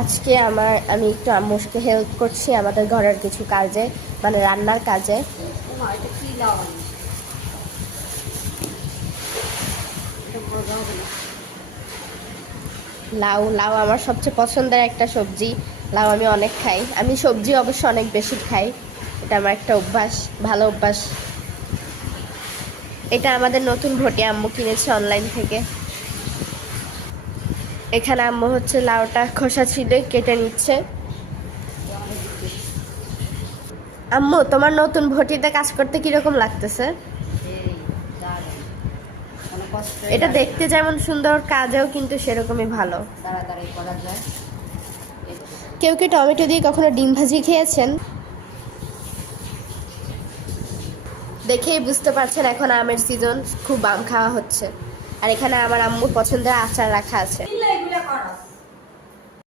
আজকে আমি একটু আম্মুকে হেল্প করছি আমাদের ঘরের কিছু কাজে, মানে রান্নার কাজে। লাউ লাউ আমার সবচেয়ে পছন্দের একটা সবজি। লাউ আমি অনেক খাই, আমি সবজি অবশ্য অনেক বেশি খাই, এটা আমার একটা অভ্যাস, ভালো অভ্যাস। এটা আমাদের নতুন ভটি, আম্মু কিনেছে অনলাইন থেকে। এখানে আম্মু হচ্ছে লাউটা খোসা ছিলে কেটে নিচ্ছে। আম্মু, তোমার নতুন ভটিতে কাজ করতে কিরকম লাগতেছে? এটা দেখতে যেমন সুন্দর, কাজেও কিন্তু সেরকমই ভালো। তাড়াতাড়ি করা যায়। কেউ কি টমেটো দিয়ে কখনো ডিম ভাজি খেয়েছেন? দেখেই বুঝতে পারছেন এখন আমের সিজন, খুব আম খাওয়া হচ্ছে। আর এখানে আমার আম্মুর পছন্দের আচার রাখা আছে।